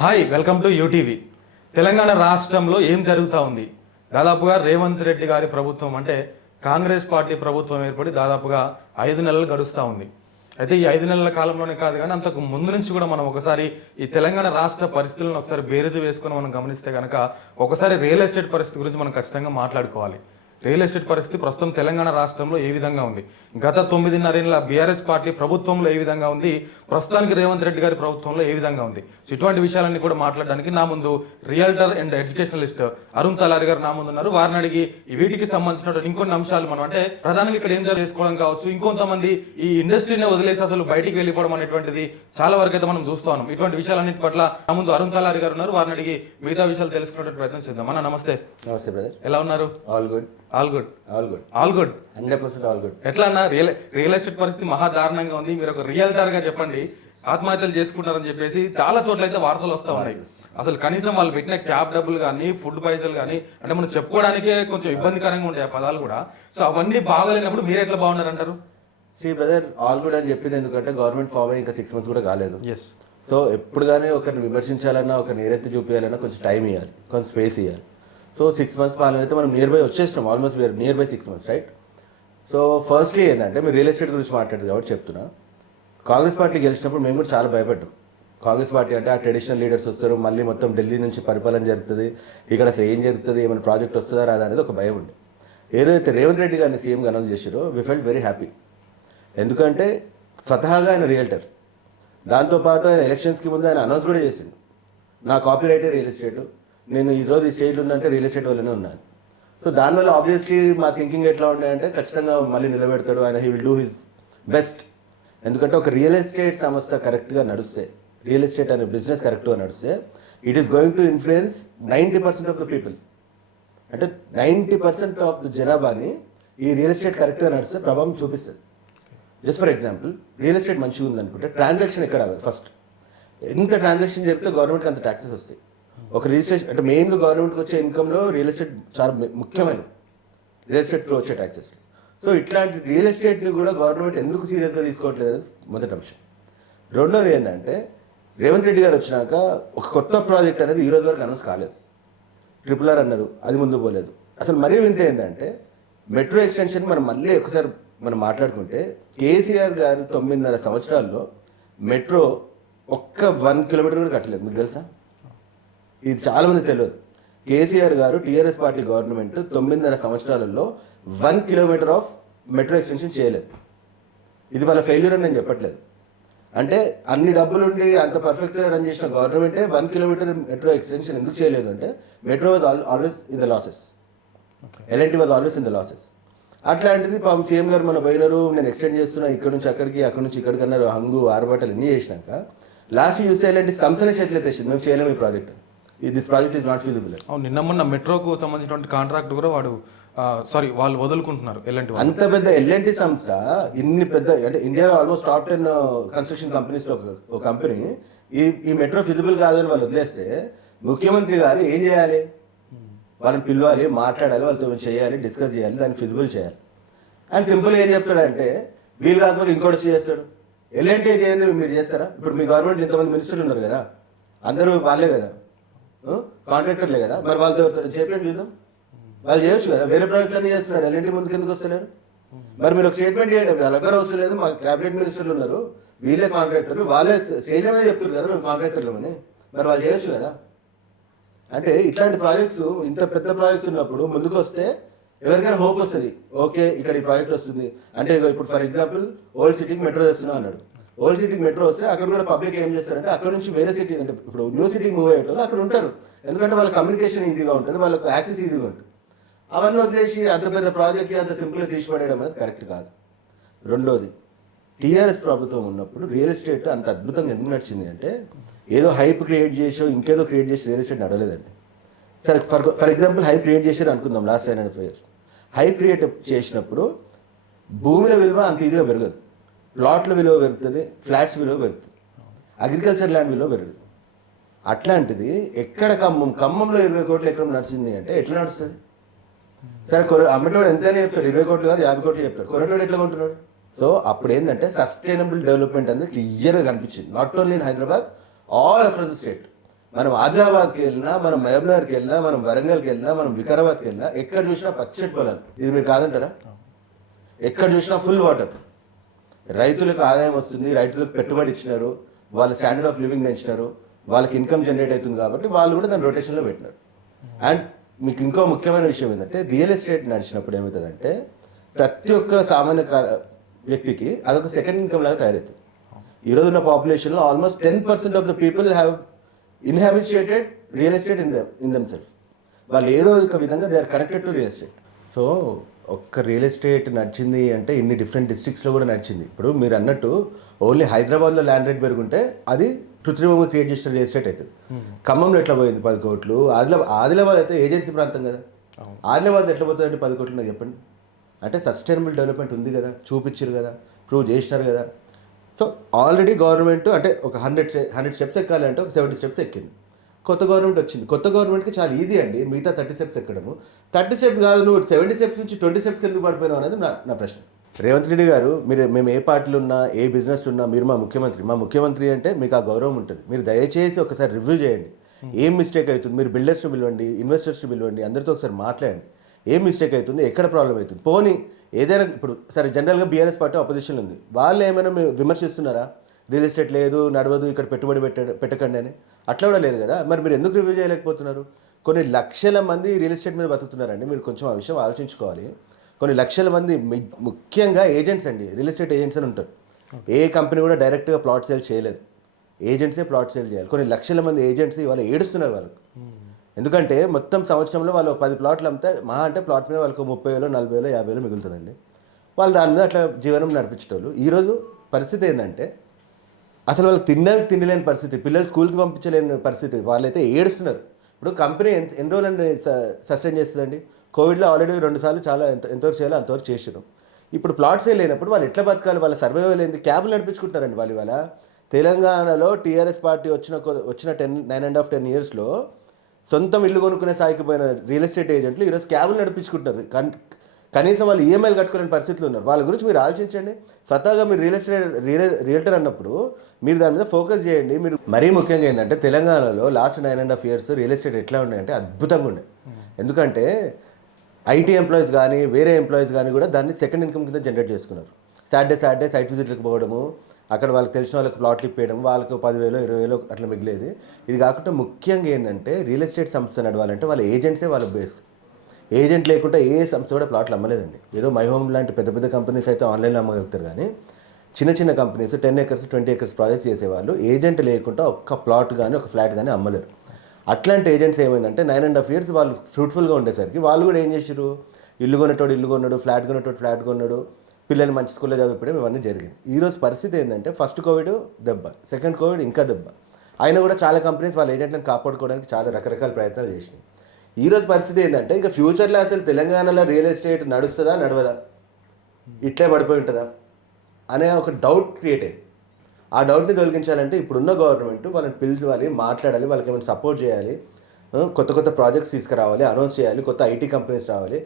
Hi, welcome to UTV. Telangana రాష్ట్రంలో ఏం జరుగుతూ ఉంది? దాదాపుగా రేవంత్ రెడ్డి గారి ప్రభుత్వం అంటే కాంగ్రెస్ పార్టీ ప్రభుత్వం ఏర్పడి దాదాపుగా 5 నెలలు గడుస్తూ ఉంది. అయితే ఈ 5 నెలల కాలంలోనే కాదు కానీ అంతకు ముందు నుంచి కూడా మనం ఒకసారి ఈ తెలంగాణ రాష్ట్ర పరిస్థితులను ఒకసారి బేరీజు వేసుకొని మనం గమనిస్తే కనుక ఒకసారి రియల్ ఎస్టేట్ పరిస్థితి గురించి మనం ఖచ్చితంగా మాట్లాడుకోవాలి. రియల్ ఎస్టేట్ పరిస్థితి ప్రస్తుతం తెలంగాణ రాష్ట్రంలో ఏ విధంగా ఉంది, గత 9.5 ఏళ్ల బీఆర్ఎస్ పార్టీ ప్రభుత్వంలో ఏ విధంగా ఉంది, ప్రస్తుతానికి రేవంత్ రెడ్డి గారి ప్రభుత్వంలో ఏ విధంగా ఉంది, సో ఇటువంటి విషయాలన్నీ కూడా మాట్లాడడానికి నా ముందు రియల్టర్ అండ్ ఎడ్యుకేషనలిస్ట్ అరుణ్ తలారి గారు నా ముందు ఉన్నారు. వారిని అడిగి వీటికి సంబంధించిన ఇంకొన్ని అంశాలు మనం అంటే ప్రధానంగా ఇక్కడ ఏం చేసుకోవడం కావచ్చు, ఇంకొంతమంది ఈ ఇండస్ట్రీనే వదిలేసి అసలు బయటికి వెళ్ళిపోవడం అనేటువంటిది చాలా వరకు అయితే మనం చూస్తూ ఉన్నాం. ఇటువంటి విషయాలన్నిటి పట్ల నా ముందు అరుణ్ తలారి గారు ఉన్నారు. వారిని అడిగి మిగతా విషయాలు తెలుసుకునే ప్రయత్నం చేద్దాం. అన్న నమస్తే. నమస్తే బ్రదర్. ఎలా ఉన్నారు? All good. All good. All good. All good. 100% all good. ఎట్లా అన్న రియల్ ఎస్టేట్ పరిస్థితి మహా దారుణంగా ఉంది. మీరు ఒక రియల్టర్ గా చెప్పండి. ఆత్మహత్యలు చేసుకుంటారని చెప్పేసి చాలా చోట్ల అయితే వార్తలు వస్తూ ఉన్నాయి. అసలు కనీసం వాళ్ళు పెట్టిన క్యాబ్ డబ్బులు కానీ ఫుడ్ పైసలు కానీ అంటే మనం చెప్పుకోవడానికే కొంచెం ఇబ్బందికరంగా ఉంటాయి ఆ పదాలు కూడా. సో అవన్నీ బాగోలేనప్పుడు మీరు ఎట్లా బాగున్నారంటారు? సి బ్రదర్, ఆల్ గుడ్ అని చెప్పింది ఎందుకంటే గవర్నమెంట్ ఫామ్ అయ్యి ఇంకా 6 months కూడా కాలేదు. సో ఎప్పుడు కానీ ఒకరిని విమర్శించాలన్నా, ఒకరిని ఏరెత్తి చూపించాలన్నా కొంచెం టైం ఇవ్వాలి, కొంచెం స్పేస్ ఇవ్వాలి. సో 6 months పాలన అయితే మనం నియర్ బై వచ్చేసినాం. Almost we are near by 6 months, right? So firstly ఏంటంటే మీరు రియల్ ఎస్టేట్ గురించి మాట్లాడారు కాబట్టి చెప్తున్నా. కాంగ్రెస్ పార్టీ గెలిచినప్పుడు మేము కూడా చాలా భయపడ్డాం. కాంగ్రెస్ పార్టీ అంటే ఆ ట్రెడిషనల్ లీడర్స్ వస్తారు, మళ్ళీ మొత్తం ఢిల్లీ నుంచి పరిపాలన జరుగుతుంది, ఇక్కడ అసలు ఏం జరుగుతుంది, ఏమైనా ప్రాజెక్ట్ వస్తుందా రాదా అనేది ఒక భయం ఉంది. ఏదైతే రేవంత్ రెడ్డి గారిని సీఎంగా అనౌన్స్ చేశారో వి ఫెల్ట్ వెరీ హ్యాపీ. ఎందుకంటే స్వతహాగా ఆయన రియల్టర్. దాంతోపాటు ఆయన ఎలక్షన్స్కి ముందు ఆయన అనౌన్స్ కూడా చేసిండు, నా కాపీ రైటే రియల్ ఎస్టేట్, నేను ఈరోజు ఈ స్టేజ్లో ఉన్నంటే రియల్ ఎస్టేట్ వల్లనే ఉన్నాను. సో దానివల్ల ఆబ్వియస్లీ మా థింకింగ్ ఎట్లా ఉన్నాయంటే ఖచ్చితంగా మళ్ళీ నిలబెడతాడు ఆయన, he will do his best. ఎందుకంటే ఒక రియల్ ఎస్టేట్ సంస్థ కరెక్ట్గా నడుస్తే, రియల్ ఎస్టేట్ అనే బిజినెస్ కరెక్ట్గా నడిస్తే it is going to influence 90% of the people. అంటే 90% ఆఫ్ ద జనాభాని ఈ రియల్ ఎస్టేట్ కరెక్ట్గా నడిస్తే ప్రభావం చూపిస్తుంది. Just for example, real estate మంచిగా ఉందనుకుంటే ట్రాన్సాక్షన్ ఎక్కడ అవ్వాలి? ఫస్ట్ ఎంత ట్రాన్సాక్షన్ జరిగితే గవర్నమెంట్కి అంత ట్యాక్సెస్ వస్తాయి. ఒక రిజిస్ట్రేషన్ అంటే మెయిన్గా గవర్నమెంట్కి వచ్చే ఇన్కంలో రియల్ ఎస్టేట్ చాలా ముఖ్యమైన, రియల్ ఎస్టేట్లో వచ్చే ట్యాక్సెస్. సో ఇట్లాంటి రియల్ ఎస్టేట్ని కూడా గవర్నమెంట్ ఎందుకు సీరియస్గా తీసుకోవట్లేదు అనేది మొదటి అంశం. రెండోది ఏంటంటే రేవంత్ రెడ్డి గారు వచ్చినాక ఒక కొత్త ప్రాజెక్ట్ అనేది ఈ రోజు వరకు అనౌన్స్ కాలేదు. RRR అన్నారు, అది ముందు పోలేదు. అసలు మరీ వింత ఏంటంటే మెట్రో ఎక్స్టెన్షన్ మనం మళ్ళీ ఒకసారి మనం మాట్లాడుకుంటే కేసీఆర్ గారు 9.5 సంవత్సరాల్లో మెట్రో ఒక్క 1 kilometer కూడా కట్టలేదు. మీకు తెలుసా? ఇది చాలామంది తెలియదు. కేసీఆర్ గారు టీఆర్ఎస్ పార్టీ గవర్నమెంట్ 9.5 సంవత్సరాలలో 1 kilometer ఆఫ్ మెట్రో ఎక్స్టెన్షన్ చేయలేదు. ఇది వాళ్ళ ఫెయిల్యూర్ అని నేను చెప్పట్లేదు. అంటే అన్ని డబ్బులుండి అంత పర్ఫెక్ట్గా రన్ చేసిన గవర్నమెంటే 1 kilometer మెట్రో ఎక్స్టెన్షన్ ఎందుకు చేయలేదు అంటే metro was always in the losses, L N T was always in the losses. అట్లాంటిది పాపం సీఎం గారు మన పోయినారు, నేను ఎక్స్టెండ్ చేస్తున్నా, ఇక్కడ నుంచి అక్కడికి, అక్కడి నుంచి ఇక్కడికి అన్నారు, హంగు ఆరుబాటలు ఎన్ని చేసినాక లాస్ట్ యూస్ ఎల్ఎన్టీ సంస్థనే చేతులెత్తేసింది, మేము చేయలేము ఈ project, this project is not feasible. నిన్న మొన్న మెట్రోకు సంబంధించినటువంటి కాంట్రాక్ట్ కూడా వాళ్ళు వదులుకుంటున్నారు. అంత పెద్ద ఎల్ఎన్టీ సంస్థ, ఇన్ని పెద్ద అంటే ఇండియాలో ఆల్మోస్ట్ టాప్ 10 కన్స్ట్రక్షన్ కంపెనీస్లో ఒక కంపెనీ ఈ మెట్రో ఫిజిబుల్ కాదని వాళ్ళు వదిలేస్తే ముఖ్యమంత్రి గారు ఏం చేయాలి? వాళ్ళని పిలవాలి, మాట్లాడాలి, వాళ్ళతో చేయాలి, డిస్కస్ చేయాలి, దాన్ని ఫిజిబుల్ చేయాలి. అండ్ సింపుల్గా ఏం చెప్తాడంటే వీళ్ళు కాకపోతే ఇంకోటి చేస్తాడు. ఎల్ఎన్టీ చేయండి, మీరు చేస్తారా? ఇప్పుడు మీ గవర్నమెంట్ ఇంతమంది మినిస్టర్లు ఉన్నారు కదా, అందరూ వాళ్ళే కదా, కాంట్రాక్టర్లే కదా, మరి వాళ్ళతో చెప్పండి చూద్దాం. వాళ్ళు చేయొచ్చు కదా, వేరే ప్రాజెక్టులన్నీ చేస్తున్నారు, ఎల్ఎన్టీ ముందుకు ఎందుకు వస్తలేరు? మరి మీరు ఒక స్టేట్మెంట్ చేయండి, వాళ్ళెవరు అవసరం లేదు, మా క్యాబినెట్ మినిస్టర్లు ఉన్నారు, వీళ్ళే కాంట్రాక్టర్లు, వాళ్ళే స్టేజ్ అనేది చెప్తారు కదా మేము కాంట్రాక్టర్లమని, మరి వాళ్ళు చేయొచ్చు కదా. అంటే ఇట్లాంటి ప్రాజెక్ట్స్, ఇంత పెద్ద ప్రాజెక్ట్స్ ఉన్నప్పుడు ముందుకు వస్తే ఎవరికైనా హోప్ వస్తుంది, ఓకే ఇక్కడ ఈ ప్రాజెక్ట్ వస్తుంది అంటే. ఇప్పుడు ఫర్ ఎగ్జాంపుల్ ఓల్డ్ సిటీకి మెట్రో చేస్తున్నా అన్నాడు, ఓల్డ్ సిటీకి మెట్రో వస్తే అక్కడ కూడా పబ్లిక్ ఏం చేస్తారంటే అక్కడ నుంచి వేరే సిటీ అంటే ఇప్పుడు న్యూ సిటీకి మూవ్ అయ్యేటోళ్ళు అక్కడ ఉంటారు, ఎందుకంటే వాళ్ళ కమ్యూనికేషన్ ఈజీగా ఉంటుంది, వాళ్ళకి యాక్సెస్ ఈజీగా ఉంటుంది. అవన్నీ వదిలేసి అంత పెద్ద ప్రాజెక్ట్కి అంత సింపుల్గా తీసిపడేయడం అనేది కరెక్ట్ కాదు. రెండోది, టీఆర్ఎస్ ప్రభుత్వం ఉన్నప్పుడు రియల్ ఎస్టేట్ అంత అద్భుతంగా ఎందుకు నడిచింది అంటే ఏదో హైప్ క్రియేట్ చేసో ఇంకేదో క్రియేట్ చేసి రియల్ ఎస్టేట్ నడవలేదండి. సరే ఫర్ ఎగ్జాంపుల్ హైప్ క్రియేట్ చేశారు అనుకుందాం లాస్ట్ 9.5 years. హైప్ క్రియేట్ చేసినప్పుడు భూమిల విలువ అంత ఈజీగా పెరగదు, ప్లాట్ల విలువ పెరుగుతుంది, ఫ్లాట్స్ విలువ పెరుగుతుంది, అగ్రికల్చర్ ల్యాండ్ విలువ పెరుగుతుంది. అట్లాంటిది ఎక్కడ ఖమ్మంలో 20 కోట్లు ఎక్కడ నడిచింది అంటే ఎట్లా నడుస్తుంది? సరే అమ్మటోడు ఎంతైనా చెప్తాడు, 20 కోట్లు కాదు 50 కోట్లు చెప్తాడు, కొనేటోడు ఎట్లా కొంటున్నాడు? సో అప్పుడు ఏంటంటే సస్టైనబుల్ డెవలప్మెంట్ అనేది క్లియర్గా కనిపించింది, not only in Hyderabad, all across the state. మనం ఆదిలాబాద్కి వెళ్ళినా, మనం మహబూబ్నగర్కి వెళ్ళినా, మనం వరంగల్కి వెళ్ళినా, మనం వికారాబాద్కి వెళ్ళినా, ఎక్కడ చూసినా పచ్చటి పొలాలు. ఇది మీరు కాదంటారా? ఎక్కడ చూసినా ఫుల్ వాటర్. రైతులకు ఆదాయం వస్తుంది, రైతులకు పెట్టుబడి ఇచ్చినారు, వాళ్ళ స్టాండర్డ్ ఆఫ్ లివింగ్ పెంచినారు, వాళ్ళకి ఇన్కమ్ జనరేట్ అవుతుంది కాబట్టి వాళ్ళు కూడా దాన్ని రొటేషన్లో పెట్టినారు. అండ్ మీకు ఇంకో ముఖ్యమైన విషయం ఏంటంటే రియల్ ఎస్టేట్ నడిచినప్పుడు ఏమవుతుందంటే ప్రతి ఒక్క సామాన్య వ్యక్తికి అదొక సెకండ్ ఇన్కమ్ లాగా తయారవుతుంది. ఈరోజు ఉన్న పాపులేషన్లో almost 10% of the people have inhabitated real estate in themself. వాళ్ళు ఏదో ఒక విధంగా they are connected to real estate. So ఒక్క రియల్ ఎస్టేట్ నడిచింది అంటే ఇన్ని డిఫరెంట్ డిస్ట్రిక్ట్స్లో కూడా నడిచింది. ఇప్పుడు మీరు అన్నట్టు ఓన్లీ హైదరాబాద్లో ల్యాండ్ రేట్ పెరుగుంటే అది కృత్రిమంగా క్రియేట్ చేసిన రియల్ ఎస్టేట్ అవుతుంది. ఖమ్మంలో ఎట్లా పోయింది 10 కోట్లు, ఆదిలాబాద్ అయితే ఏజెన్సీ ప్రాంతం కదా, ఆదిలాబాద్ ఎట్లా పోతుంది అంటే 10 కోట్లు నాకు చెప్పండి. అంటే సస్టైనబుల్ డెవలప్మెంట్ ఉంది కదా, చూపించారు కదా, ప్రూవ్ చేసినారు కదా. సో ఆల్రెడీ గవర్నమెంట్ అంటే ఒక 100 స్టెప్స్ ఎక్కాలంటే ఒక 70 స్టెప్స్ ఎక్కింది. కొత్త గవర్నమెంట్ వచ్చింది. కొత్త గవర్నమెంట్కి చాలా ఈజీ అండి మిగతా 30 స్టెప్స్ ఎక్కడము. 30 స్టెప్స్ కాదు, నువ్వు 70 స్టెప్స్ నుంచి 20 స్టెప్స్ ఎందుకు పడిపోయినావు అనేది నా ప్రశ్న. రేవంత్ రెడ్డి గారు, మేము ఏ పార్టీలు ఉన్నా, ఏ బిజినెస్ ఉన్నా, మీరు మా ముఖ్యమంత్రి అంటే మీకు ఆ గౌరవం ఉంటుంది. మీరు దయచేసి ఒకసారి రివ్యూ చేయండి, ఏం మిస్టేక్ అవుతుంది. మీరు బిల్డర్స్ని పిలవండి, ఇన్వెస్టర్స్ని పిలవండి, అందరితో ఒకసారి మాట్లాడండి, ఏం మిస్టేక్ అవుతుంది, ఎక్కడ ప్రాబ్లం అవుతుంది. పోనీ ఏదైనా ఇప్పుడు సరే జనరల్గా బీఆర్ఎస్ పార్టీ అపోజిషన్ ఉంది, వాళ్ళు ఏమైనా విమర్శిస్తున్నారా? రియల్ ఎస్టేట్ లేదు, నడవదు, ఇక్కడ పెట్టుబడి పెట్టకండి అని. అట్లా కూడా లేదు కదా. మరి మీరు ఎందుకు రివ్యూ చేయలేకపోతున్నారు? కొన్ని లక్షల మంది రియల్ ఎస్టేట్ మీద బతుకుతున్నారండి. మీరు కొంచెం ఆ విషయం ఆలోచించుకోవాలి. కొన్ని లక్షల మంది ముఖ్యంగా ఏజెంట్స్ అండి, రియల్ ఎస్టేట్ ఏజెంట్స్ అని ఉంటారు. ఏ కంపెనీ కూడా డైరెక్ట్గా ప్లాట్ సేల్ చేయలేదు, ఏజెంట్సే ప్లాట్ సేల్ చేయాలి. కొన్ని లక్షల మంది ఏజెంట్స్ వాళ్ళు ఏడుస్తున్నారు వాళ్ళకు. ఎందుకంటే మొత్తం సంవత్సరంలో వాళ్ళు 10 ప్లాట్లు అమ్మితే మహా అంటే ప్లాట్ మీద వాళ్ళకు 30,000, 40,000, 50,000 మిగులుతుందండి. వాళ్ళు దాని మీద అట్లా జీవనం నడిపించేటోళ్ళు. ఈరోజు పరిస్థితి ఏంటంటే అసలు వాళ్ళకి తినలేని పరిస్థితి, పిల్లలు స్కూల్కి పంపించలేని పరిస్థితి, వాళ్ళైతే ఏడుస్తున్నారు. ఇప్పుడు కంపెనీ ఎన్ని రోజులు సస్టైన్ చేస్తుందండి? కోవిడ్లో ఆల్రెడీ 2 సార్లు చాలా ఎంతవరకు చేయాలో అంతవరకు చేసినారు. ఇప్పుడు ప్లాట్ సేల్ లేనప్పుడు వాళ్ళు ఎట్లా బతకాలి? వాళ్ళ సర్వైవల్ ఏంది? క్యాబ్లు నడిపించుకుంటారండి వాళ్ళు. ఇవాళ తెలంగాణలో టీఆర్ఎస్ పార్టీ వచ్చిన 9.5-10 ఇయర్స్లో సొంతం ఇల్లు కొనుక్కునే స్థాయికి పోయిన రియల్ ఎస్టేట్ ఏజెంట్లు ఈరోజు క్యాబ్లు నడిపించుకుంటారు. కనీసం వాళ్ళు ఈఎంఐలు కట్టుకునే పరిస్థితులు ఉన్నారు. వాళ్ళ గురించి మీరు ఆలోచించండి. స్వతహాగా మీరు రియల్టర్ అన్నప్పుడు మీరు దాని మీద ఫోకస్ చేయండి. మీరు మరీ ముఖ్యంగా ఏంటంటే తెలంగాణలో లాస్ట్ 9.5 ఇయర్స్ రియల్ ఎస్టేట్ ఎట్లా ఉన్నాయంటే అద్భుతంగా ఉండే. ఎందుకంటే ఐటీ ఎంప్లాయీస్ కానీ వేరే ఎంప్లాయీస్ కానీ కూడా దాన్ని సెకండ్ ఇన్కమ్ కింద జనరేట్ చేసుకున్నారు. సాటర్డే సైట్ విజిట్లకు పోవడము, అక్కడ వాళ్ళకి తెలిసిన వాళ్ళకి ప్లాట్లు ఇప్పేయడం, వాళ్ళకు 10,000, 20,000 అట్లా మిగిలేది. ఇది కాకుండా ముఖ్యంగా ఏంటంటే రియల్ ఎస్టేట్ సంస్థ నడవాలంటే వాళ్ళ ఏజెంట్సే వాళ్ళ బేస్. ఏజెంట్ లేకుండా ఏ సంస్థ కూడా ప్లాట్లు అమ్మలేదండి. ఏదో మై హోమ్ లాంటి పెద్ద పెద్ద కంపెనీస్ అయితే ఆన్లైన్లో అమ్మగలుగుతారు, కానీ చిన్న కంపెనీస్ 10 acres 20 acres ప్రాజెక్ట్స్ చేసేవాళ్ళు ఏజెంట్ లేకుండా ఒక్క ప్లాట్ కానీ ఒక ఫ్లాట్ కానీ అమ్మలేరు. అట్లాంటి ఏజెంట్స్ ఏమైందంటే 9.5 ఇయర్స్ వాళ్ళు ఫ్రూట్ఫుల్గా ఉండేసరికి వాళ్ళు కూడా ఏం చేశారు? ఇల్లు కొన్నాడు, ఫ్లాట్ కొన్నాడు, పిల్లల్ని మంచి స్కూల్లో చదివిపోవడం, ఇవన్నీ జరిగింది. ఈరోజు పరిస్థితి ఏంటంటే ఫస్ట్ కోవిడ్ దెబ్బ, సెకండ్ కోవిడ్ ఇంకా దెబ్బ. అయినా కూడా చాలా కంపెనీస్ వాళ్ళ ఏజెంట్లను కాపాడుకోవడానికి చాలా రకరకాల ప్రయత్నాలు చేసినాయి. ఈరోజు పరిస్థితి ఏంటంటే ఇక ఫ్యూచర్లో అసలు తెలంగాణలో రియల్ ఎస్టేట్ నడుస్తుందా నడవదా, ఇట్లే పడిపోయి ఉంటుందా అనే ఒక డౌట్ క్రియేట్ అయింది. ఆ డౌట్ని తొలగించాలంటే ఇప్పుడున్న గవర్నమెంట్ వాళ్ళని పిలిచాలి, మాట్లాడాలి, వాళ్ళకి ఏమైనా సపోర్ట్ చేయాలి, కొత్త ప్రాజెక్ట్స్ తీసుకురావాలి, అనౌన్స్ చేయాలి, కొత్త ఐటీ కంపెనీస్ రావాలి.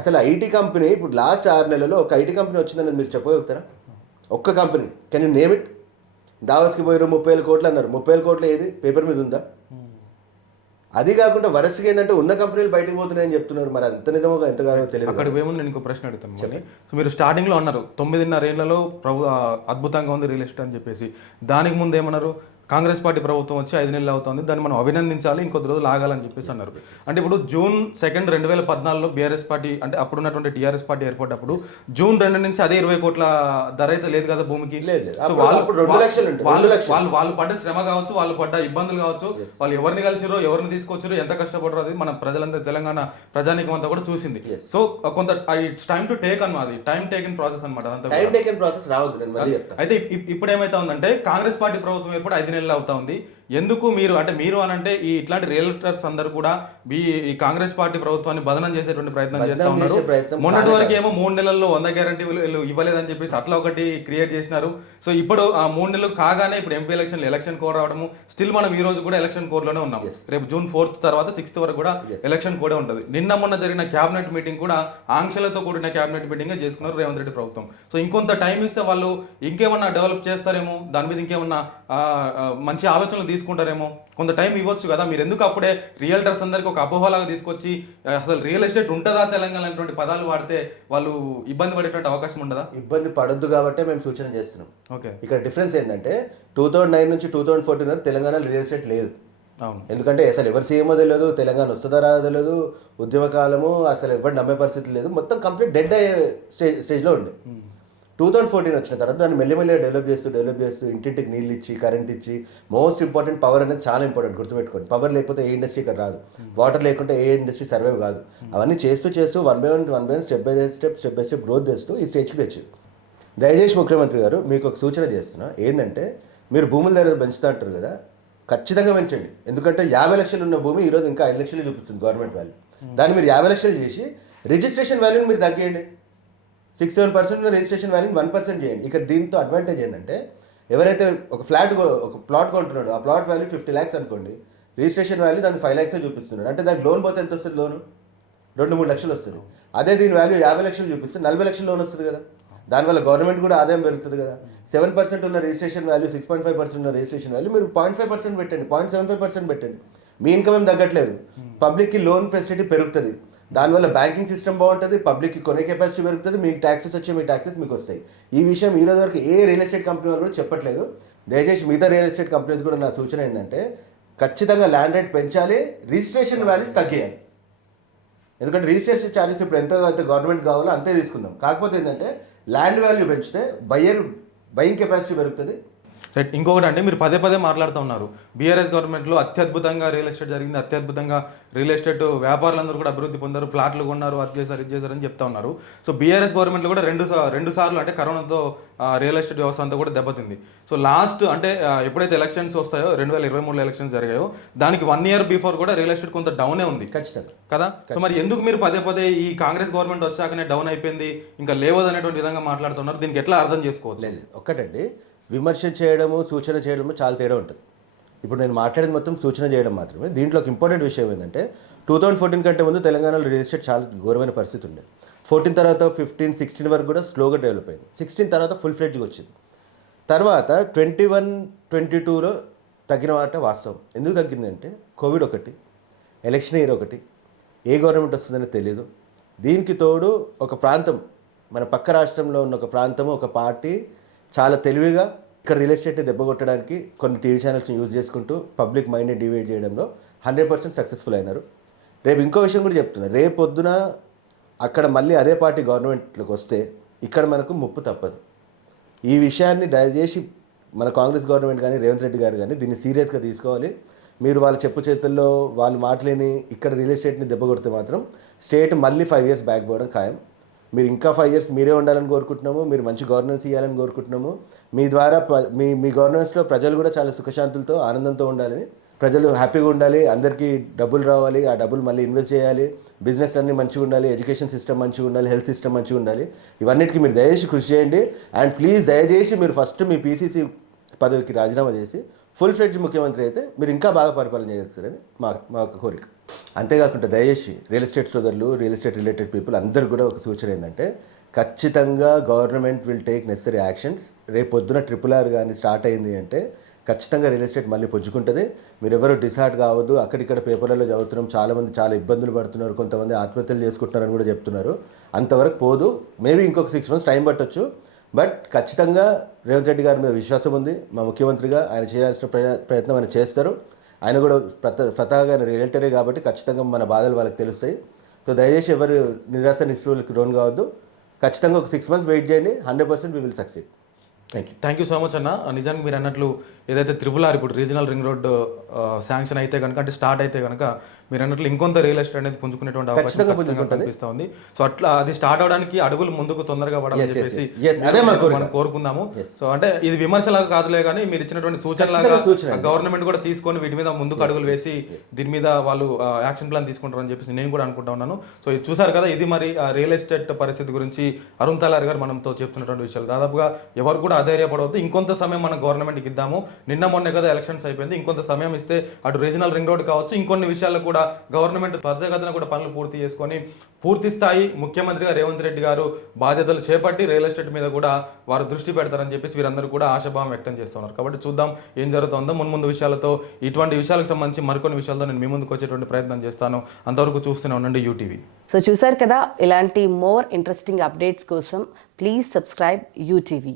అసలు ఐటీ కంపెనీ ఇప్పుడు లాస్ట్ 6 నెలల్లో ఒక ఐటీ కంపెనీ వచ్చిందని మీరు చెప్పగలుగుతారా? ఒక్క company, can you name it? దావస్కి పోయారు 30,000 కోట్లు అన్నారు. 30,000 కోట్లు ఏది పేపర్ మీద ఉందా? అది కాకుండా వరస్ట్గా ఏంటంటే ఉన్న కంపెనీలు బయటకు పోతున్నాయని చెప్తున్నారు. మరి అంత నిజమో ఎంతగానో తెలియదు. అక్కడ ఏముంది, నేను ఇంకో ప్రశ్న అడుగుతాను. సో మీరు స్టార్టింగ్లో అన్నారు 9.5 ఏళ్లలో అద్భుతంగా ఉంది రియల్ ఎస్టేట్ అని చెప్పేసి. దానికి ముందు ఏమన్నారు? కాంగ్రెస్ పార్టీ ప్రభుత్వం వచ్చి 5 నెలలు అవుతుంది, దాన్ని మనం అభినందించాలి, ఇంకొద్ది రోజులు ఆగాలని చెప్పేసి అన్నారు. అంటే ఇప్పుడు June 2, 2014లో బీఆర్ఎస్ పార్టీ అంటే అప్పుడున్నటువంటి టీఆర్ఎస్ పార్టీ ఏర్పడ్డప్పుడు June 2 నుంచి అదే 20 కోట్ల ధర అయితే లేదు కదా భూమికి. వాళ్ళు పడ్డ శ్రమ కావచ్చు, వాళ్ళు పడ్డ ఇబ్బందులు కావచ్చు, వాళ్ళు ఎవరిని కలిసిరో, ఎవరిని తీసుకొచ్చారో, ఎంత కష్టపడరో అది మన ప్రజలంతా తెలంగాణ ప్రజానికం అంతా కూడా చూసింది. సో కొంత ఇట్స్ టైమ్ టు టేక్ అన్నమాట, టైం టేకింగ్ ప్రాసెస్ అనమాట. అయితే ఇప్పుడు ఏమైతే ఉందంటే కాంగ్రెస్ పార్టీ ప్రభుత్వం ఏర్పడి 5 నెలలు అవుతా ఉంది. ఎందుకు మీరు అనంటే ఈ ఇట్లాంటి రియల్టర్స్ అందరూ కూడా ఈ కాంగ్రెస్ పార్టీ ప్రభుత్వాన్ని బదనం చేసేటువంటి ప్రయత్నం చేస్తూ ఉన్నారు. మొన్నటి వరకు ఏమో 3 నెలల్లో 100 గ్యారంటీలు ఇవ్వలేదని చెప్పేసి అట్లా ఒకటి క్రియేట్ చేసినారు. సో ఇప్పుడు ఆ 3 నెలలు కాగానే ఇప్పుడు ఎంపీ ఎలక్షన్ కోడ్ రావడము, స్టిల్ మనం ఈ రోజు కూడా ఎలక్షన్ కోడ్ లోనే ఉన్నాం. రేపు June 4 తర్వాత 6 వరకు కూడా ఎలక్షన్ కోడే ఉంటుంది. మొన్న జరిగిన క్యాబినెట్ మీటింగ్ కూడా ఆంక్షలతో కూడిన క్యాబినెట్ మీటింగ్ చేసుకున్నారు రేవంత్ రెడ్డి ప్రభుత్వం. సో ఇంకొంత టైం ఇస్తే వాళ్ళు ఇంకేమన్నా డెవలప్ చేస్తారేమో, దాని మీద ఇంకేమన్నా మంచి ఆలోచనలు తీసుకుంటారేమో, కొంత టైం ఇవ్వచ్చు కదా. మీరు ఎందుకు అప్పుడే రియల్టర్స్ అందరికీ ఒక అపోహలాగా తీసుకొచ్చి అసలు రియల్ ఎస్టేట్ ఉంటుందా తెలంగాణ అనేటువంటి పదాలు వాడితే వాళ్ళు ఇబ్బంది పడేటువంటి అవకాశం ఉండదా? ఇబ్బంది పడొద్దు కాబట్టి మేము సూచన చేస్తున్నాం. ఓకే, ఇక్కడ డిఫరెన్స్ ఏంటంటే 2009 నుంచి 2014 వరకు తెలంగాణలో రియల్ ఎస్టేట్ లేదు. అవును, ఎందుకంటే అసలు ఎవరు సీఎమో తెలియదు, తెలంగాణ వస్తుందా రాదో తెలియదు, ఉద్యమ కాలము, అసలు ఎవరు నమ్మే పరిస్థితి లేదు, మొత్తం కంప్లీట్ డెడ్ అయ్యే స్టేజ్లో ఉంది. 2014 వచ్చిన తర్వాత దాన్ని మెల్లిమెల్లిగా డెవలప్ చేస్తూ ఇంటింటికి నీళ్ళు ఇచ్చి కరెంట్ ఇచ్చి, మోస్ట్ ఇంపార్టెంట్ పవర్ అనేది చాలా ఇంపార్టెంట్, గుర్తుపెట్టుకోండి. పవర్ లేకపోతే ఏ ఇండస్ట్రీ ఇక్కడ రాదు, వాటర్ లేకుంటే ఏ ఇండస్ట్రీ సర్వైవ్ కాదు. అవన్నీ చేస్తూ one by one step by step growth చేస్తూ ఈ స్టేజ్కి తెచ్చి, దయచేసి ముఖ్యమంత్రి గారు మీకు ఒక సూచన చేస్తున్నా. ఏంటంటే మీరు భూముల ధర పెంచుతా అంటారు కదా, ఖచ్చితంగా పెంచండి. ఎందుకంటే 50 లక్షలు ఉన్న భూమి ఈరోజు ఇంకా 5 లక్షలు చూపిస్తుంది గవర్నమెంట్ వాల్యూ. దాన్ని మీరు 50 లక్షలు చేసి రిజిస్ట్రేషన్ వాల్యూని మీరు తగ్గియండి. 6-7% ఉన్న రిజిస్ట్రేషన్ వాల్యూని 1% చేయండి. ఇక్కడ దీంతో అడ్వాంటేజ్ ఏంటంటే ఎవరైతే ఒక ప్లాట్ కొంటున్నాడో ఆ ప్లాట్ వాల్యూ 50 lakhs అనుకోండి, రిజిస్ట్రేషన్ వాల్యూ దాన్ని 5 lakhs చూపిస్తున్నాడు. అంటే దానికి లోన్ పోతే ఎంత వస్తుంది? లోను 2-3 లక్షలు వస్తుంది. అదే దీని వాల్యూ 50 లక్షలు చూపిస్తే 40 లక్షలు లోన్ వస్తుంది కదా. దానివల్ల గవర్నమెంట్ కూడా ఆదాయం పెరుగుతుంది కదా. 7% ఉన్న రిజిస్ట్రేషన్ వాల్యూ, 6.5% ఉన్న రిజిస్ట్రేషన్ వాల్యూ మీరు 0.5% పెట్టండి, 0.75% పెట్టండి. మీ ఇన్కమ్ ఏం తగ్గట్లేదు. పబ్లిక్కి లోన్ ఫెసిలిటీ పెరుగుతుంది, దానివల్ల బ్యాంకింగ్ సిస్టమ్ బాగుంటుంది, పబ్లిక్కి కొనే కెపాసిటీ పెరుగుతుంది, మీకు ట్యాక్సెస్ వచ్చి మీ ట్యాక్సెస్ మీకు వస్తాయి. ఈ విషయం ఈ రోజు వరకు ఏ రియల్ ఎస్టేట్ కంపెనీ వాళ్ళు కూడా చెప్పట్లేదు. దయచేసి మిగతా రియల్ ఎస్టేట్ కంపెనీస్ కూడా నా సూచన ఏంటంటే ఖచ్చితంగా ల్యాండ్ రేట్ పెంచాలి, రిజిస్ట్రేషన్ వాల్యూ తగ్గియాలి. ఎందుకంటే రిజిస్ట్రేషన్ ఛార్జెస్ ఇప్పుడు ఎంతో అయితే గవర్నమెంట్ కావాలో అంతే తీసుకుందాం. కాకపోతే ఏంటంటే ల్యాండ్ వాల్యూ పెంచితే బయింగ్ కెపాసిటీ పెరుగుతుంది. రైట్. ఇంకొకటి అంటే మీరు పదే మాట్లాడుతూ ఉన్నారు, బీఆర్ఎస్ గవర్నమెంట్లో అత్యద్భుతంగా రియల్ ఎస్టేట్ జరిగింది, అత్యద్భుతంగా రియల్ ఎస్టేట్ వ్యాపారులందరూ కూడా అభివృద్ధి పొందారు, ఫ్లాట్లు కొన్నారు, అది చేశారని చెప్తా ఉన్నారు. సో బీఆర్ఎస్ గవర్నమెంట్లో కూడా రెండు సార్లు అంటే కరోనాతో రియల్ ఎస్టేట్ వ్యవస్థ అంతా కూడా దెబ్బతింది. సో లాస్ట్ అంటే ఎప్పుడైతే ఎలక్షన్స్ వస్తాయో 2023 ఎలక్షన్స్ జరిగాయో దానికి 1 year బిఫోర్ కూడా రియల్ ఎస్టేట్ కొంత డౌనే ఉంది ఖచ్చితంగా కదా. సో మరి ఎందుకు మీరు పదే ఈ కాంగ్రెస్ గవర్నమెంట్ వచ్చాకనే డౌన్ అయిపోయింది, ఇంకా లేవదు అనేటువంటి విధంగా మాట్లాడుతున్నారు? దీనికి ఎట్లా అర్థం చేసుకోవచ్చు? లేదు, ఒక్కటండి, విమర్శ చేయడము సూచన చేయడము చాలా తేడా ఉంటుంది. ఇప్పుడు నేను మాట్లాడేది మొత్తం సూచన చేయడం మాత్రమే. దీంట్లో ఒక ఇంపార్టెంట్ విషయం ఏంటంటే 2014 కంటే ముందు తెలంగాణలో రియల్ ఎస్టేట్ చాలా ఘోరమైన పరిస్థితి ఉండే. 14 తర్వాత 15, 16 వరకు కూడా స్లోగా డెవలప్ అయింది. 16 తర్వాత ఫుల్ ఫ్లెడ్జ్గా వచ్చింది. తర్వాత 21, 22లో తగ్గిన మాట వాస్తవం. ఎందుకు తగ్గిందంటే కోవిడ్ ఒకటి, ఎలక్షన్ ఇయర్ ఒకటి, ఏ గవర్నమెంట్ వస్తుందని తెలియదు. దీనికి తోడు ఒక ప్రాంతం, మన పక్క రాష్ట్రంలో ఉన్న ఒక ప్రాంతము, ఒక పార్టీ చాలా తెలివిగా ఇక్కడ రియల్ ఎస్టేట్ని దెబ్బకొట్టడానికి కొన్ని టీవీ ఛానల్స్ని యూజ్ చేసుకుంటూ పబ్లిక్ మైండ్ని డివైడ్ చేయడంలో 100% సక్సెస్ఫుల్ అయినారు. రేపు ఇంకో విషయం కూడా చెప్తున్నా, రేపు పొద్దున అక్కడ మళ్ళీ అదే పార్టీ గవర్నమెంట్లోకి వస్తే ఇక్కడ మనకు ముప్పు తప్పదు. ఈ విషయాన్ని దయచేసి మన కాంగ్రెస్ గవర్నమెంట్ కానీ రేవంత్ రెడ్డి గారు కానీ దీన్ని సీరియస్గా తీసుకోవాలి. మీరు వాళ్ళ చెప్పు చేతుల్లో వాళ్ళు మాటలేని ఇక్కడ రియల్ ఎస్టేట్ని దెబ్బకొడితే మాత్రం స్టేట్ మళ్ళీ 5 years బ్యాక్ పోవడం ఖాయం. మీరు ఇంకా 5 years మీరే ఉండాలని కోరుకుంటున్నాము, మీరు మంచి గవర్నెన్స్ ఇవ్వాలని కోరుకుంటున్నాము. మీ ద్వారా మీ గవర్నెన్స్లో ప్రజలు కూడా చాలా సుఖశాంతులతో ఆనందంతో ఉండాలని, ప్రజలు హ్యాపీగా ఉండాలి, అందరికీ డబ్బులు రావాలి, ఆ డబ్బులు మళ్ళీ ఇన్వెస్ట్ చేయాలి, బిజినెస్ అన్నీ మంచిగా ఉండాలి, ఎడ్యుకేషన్ సిస్టమ్ మంచిగా ఉండాలి, హెల్త్ సిస్టమ్ మంచిగా ఉండాలి. ఇవన్నిటికీ మీరు దయచేసి కృషి చేయండి. అండ్ ప్లీజ్ దయచేసి మీరు ఫస్ట్ మీ పీసీసీ పదవికి రాజీనామా చేసి ఫుల్ ఫ్లెడ్జ్ ముఖ్యమంత్రి అయితే మీరు ఇంకా బాగా పరిపాలన చేయగలుగుతారని మా కోరిక. అంతేకాకుండా దయచేసి రియల్ ఎస్టేట్ సోదరులు, రియల్ ఎస్టేట్ రిలేటెడ్ పీపుల్ అందరూ కూడా ఒక సూచన ఏంటంటే ఖచ్చితంగా government will take necessary actions. రేపు పొద్దున RRR కానీ స్టార్ట్ అయింది అంటే ఖచ్చితంగా రియల్ ఎస్టేట్ మళ్ళీ పుంజుకుంటుంది. మీరు ఎవరు డిసార్ట్ కావద్దు. అక్కడిక్కడ పేపర్లలో చదువుతున్నాం, చాలామంది చాలా ఇబ్బందులు పడుతున్నారు, కొంతమంది ఆత్మహత్యలు చేసుకుంటున్నారని కూడా చెప్తున్నారు. అంతవరకు పోదు. మేబీ ఇంకొక 6 months టైం పట్టొచ్చు. బట్ ఖచ్చితంగా రేవంత్ రెడ్డి గారి మీద విశ్వాసం ఉంది. మా ముఖ్యమంత్రిగా ఆయన చేయాల్సిన ప్రయత్నం ఆయన చేస్తారు. ఆయన కూడా స్వతహాగా ఆయన రియల్టరే కాబట్టి ఖచ్చితంగా మన బాధలు వాళ్ళకి తెలుస్తాయి. సో దయచేసి ఎవరు నిరాశ నిస్పృహలకు లోన్ కావద్దు. ఖచ్చితంగా ఒక 6 months వెయిట్ చేయండి. 100% we will succeed. Thank you so much అన్న. నిజానికి మీరు అన్నట్లు ఏదైతే RRR ఇప్పుడు రీజనల్ రింగ్ రోడ్ శాంక్షన్ అయితే కనుక, అంటే స్టార్ట్ అయితే కనుక మీరు అన్నట్లు ఇంకొంత రియల్ ఎస్టేట్ అనేది పుంజుకునేటువంటి అవకాశం కనిపిస్తూ ఉంది. సో అట్లా అది స్టార్ట్ అవడానికి అడుగులు ముందుకు తొందరగా పడాలని చెప్పేసి మనం కోరుకుందాము. సో అంటే ఇది విమర్శలాగా కాదులే కానీ మీరు ఇచ్చినటువంటి సూచనలాగా గవర్నమెంట్ కూడా తీసుకొని వీటి మీద ముందుకు అడుగులు వేసి దీని మీద వాళ్ళు యాక్షన్ ప్లాన్ తీసుకుంటారని చెప్పేసి నేను కూడా అనుకుంటా ఉన్నాను. సో ఇది చూసారు కదా, ఇది మరి రియల్ ఎస్టేట్ పరిస్థితి గురించి అరుణ్ తలారి గారు మనతో చెప్తున్నటువంటి విషయాలు. దాదాపుగా ఎవరు కూడా కూడా అధైర్యపడవద్దు, ఇంకొంత సమయం మనం గవర్నమెంట్కి ఇద్దాము. నిన్న మొన్నే కదా ఎలక్షన్స్ అయిపోయింది, ఇంకొంత సమయం ఇస్తే అటు రీజనల్ రింగ్ రోడ్ కావచ్చు, ఇంకొన్ని విషయాల్లో కూడా గవర్నమెంట్ త్వరితగతిన కూడా పనులు పూర్తి చేసుకొని పూర్తి స్థాయి ముఖ్యమంత్రిగా రేవంత్ రెడ్డి గారు బాధ్యతలు చేపట్టి రియల్ ఎస్టేట్ మీద కూడా వారు దృష్టి పెడతారని చెప్పేసి వీరందరూ కూడా ఆశాభావం వ్యక్తం చేస్తున్నారు. కాబట్టి చూద్దాం ఏం జరుగుతుందో. మున్ముందు విషయాలతో, ఇటువంటి విషయాలకు సంబంధించి మరికొన్ని విషయాలతో నేను మీ ముందుకు వచ్చేటువంటి ప్రయత్నం చేస్తాను. అంతవరకు చూస్తూనే ఉండండి యూటీవీ. సో చూసారు కదా, ఇలాంటి మోర్ ఇంట్రెస్టింగ్ అప్డేట్స్ కోసం ప్లీజ్ సబ్స్క్రైబ్ యూటీవీ.